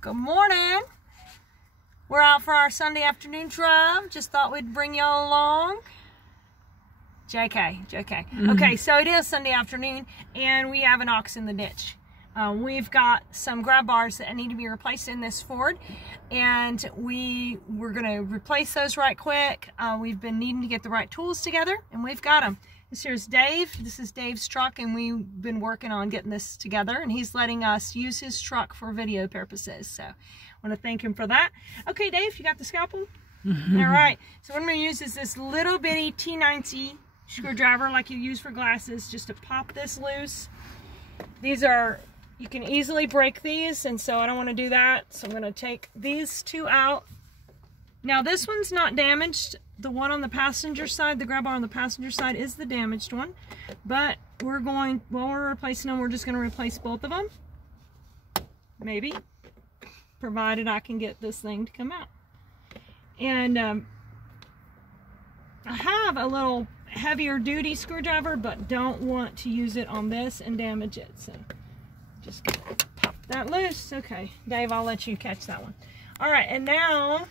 Good morning. We're out for our Sunday afternoon drive. Just thought we'd bring y'all along. JK. Okay, so it is Sunday afternoon and we have an ox in the ditch. We've got some grab bars that need to be replaced in this Ford, and we're gonna replace those right quick. We've been needing to get the right tools together, and we've got them. This here's Dave. This is Dave's truck, and we've been working on getting this together, and he's letting us use his truck for video purposes. So I want to thank him for that. Okay, Dave, you got the scalpel? All right. So what I'm going to use is this little bitty T90 screwdriver like you use for glasses, just to pop this loose. These are, you can easily break these, and so I don't want to do that. So I'm going to take these two out. Now this one's not damaged. The one on the passenger side, the grab bar on the passenger side, is the damaged one. But we're going, while we're replacing them, we're just going to replace both of them. Maybe. Provided I can get this thing to come out. And I have a little heavier duty screwdriver, but don't want to use it on this and damage it. So just pop that loose. Okay, Dave, I'll let you catch that one. All right, and now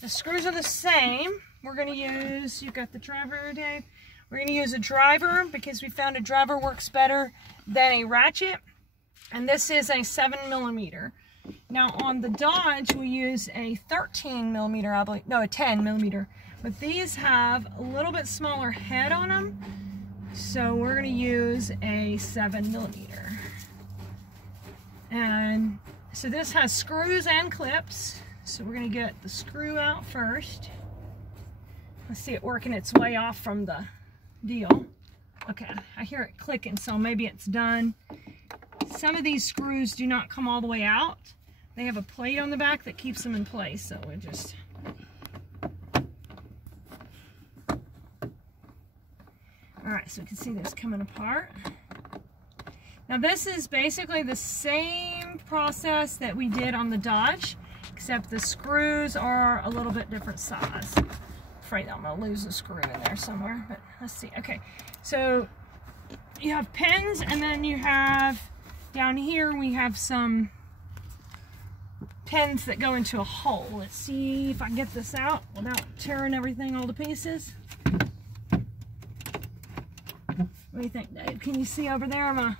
the screws are the same. We're going to use, you got the driver, Dave? We're going to use a driver because we found a driver works better than a ratchet. And this is a 7mm. Now on the Dodge, we use a 13mm, I believe, no, a 10mm. But these have a little bit smaller head on them. So we're going to use a 7mm. And so this has screws and clips. So we're going to get the screw out first. Let's see it working its way off from the deal. Okay, I hear it clicking, so maybe it's done. Some of these screws do not come all the way out. They have a plate on the back that keeps them in place, so we're just... Alright, so you can see this coming apart. Now this is basically the same process that we did on the Dodge, except the screws are a little bit different size. Afraid I'm gonna lose a screw in there somewhere, but let's see. Okay, so you have pins, and then you have down here we have some pins that go into a hole. Let's see if I can get this out without tearing everything all to pieces. What do you think, Dave? Can you see over there? I'm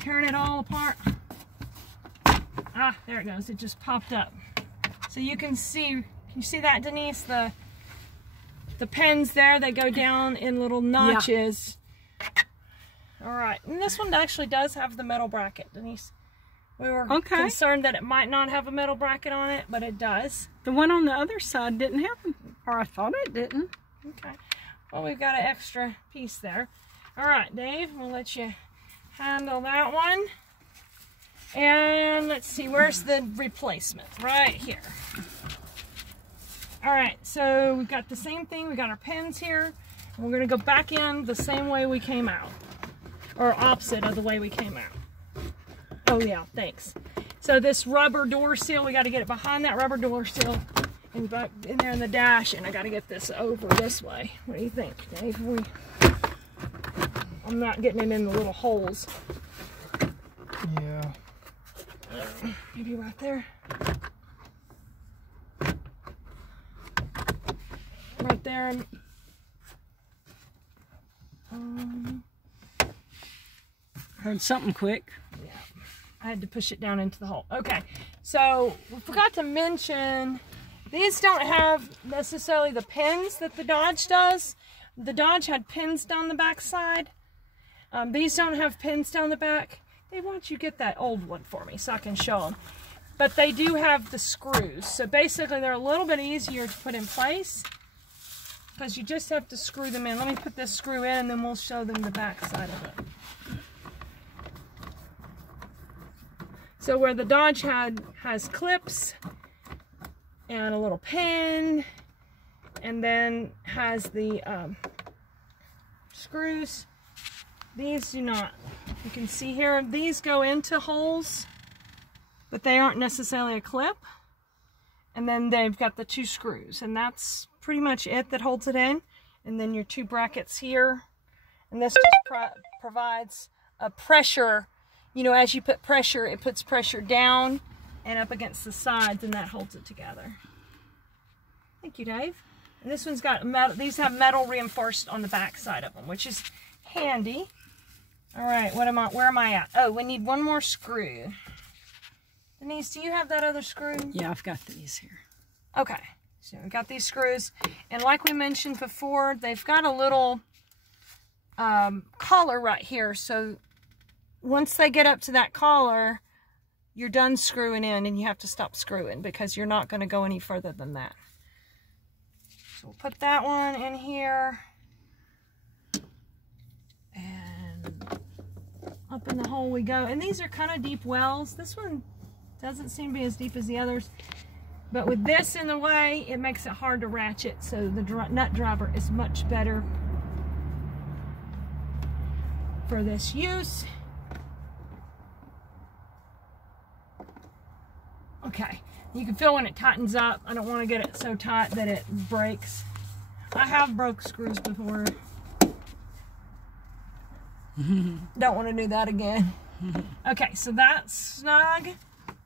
tearing it all apart. Ah, there it goes. It just popped up. So you can see that, Denise? The pins there, they go down in little notches. Yeah. All right, and this one actually does have the metal bracket, Denise. We were concerned that it might not have a metal bracket on it, but it does. The one on the other side didn't have them, or I thought it didn't. Okay, well, we've got an extra piece there. All right, Dave, we'll let you handle that one. And let's see, where's the replacement? Right here. All right, so we've got the same thing. We got our pins here. And we're gonna go back in the same way we came out, or opposite of the way we came out. Oh yeah, thanks. So this rubber door seal, we got to get it behind that rubber door seal and back in there in the dash, and I got to get this over this way. What do you think, Dave? I'm not getting it in the little holes. Yeah. Maybe right there. Right there. Heard something quick. Yeah, I had to push it down into the hole. Okay, so we forgot to mention, these don't have necessarily the pins that the Dodge does. The Dodge had pins down the back side. These don't have pins down the back. They want you to get that old one for me so I can show them. But they do have the screws. So basically they're a little bit easier to put in place, because you just have to screw them in. Let me put this screw in, and then we'll show them the back side of it. So where the Dodge has clips and a little pin, and then has the screws, these do not. You can see here, these go into holes, but they aren't necessarily a clip. And then they've got the two screws, and that's pretty much it that holds it in. And then your two brackets here, and this just provides a pressure. You know, as you put pressure, it puts pressure down and up against the sides, and that holds it together. Thank you, Dave. And this one's got metal. These have metal reinforced on the back side of them, which is handy. All right, where am I at? Oh, we need one more screw. Denise, do you have that other screw? Yeah, I've got these here. Okay, so we got these screws, and like we mentioned before, they've got a little collar right here. So once they get up to that collar, you're done screwing in, and you have to stop screwing because you're not going to go any further than that. So we'll put that one in here. Up in the hole we go. And these are kind of deep wells. This one doesn't seem to be as deep as the others. But with this in the way, it makes it hard to ratchet. So the nut driver is much better for this use. Okay. You can feel when it tightens up. I don't want to get it so tight that it breaks. I have broke screws before. Don't want to do that again. Okay, so that's snug.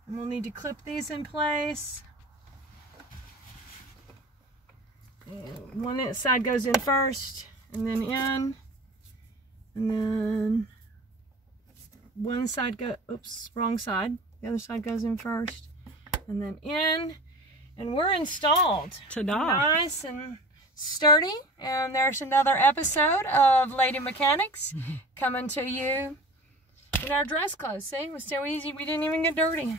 And we'll need to clip these in place. And one side goes in first, and then in. And then one side goes, oops, wrong side. The other side goes in first, and then in. And we're installed. Ta-da. Nice and sturdy. And there's another episode of Lady Mechanics coming to you in our dress clothes. See, it was so easy we didn't even get dirty.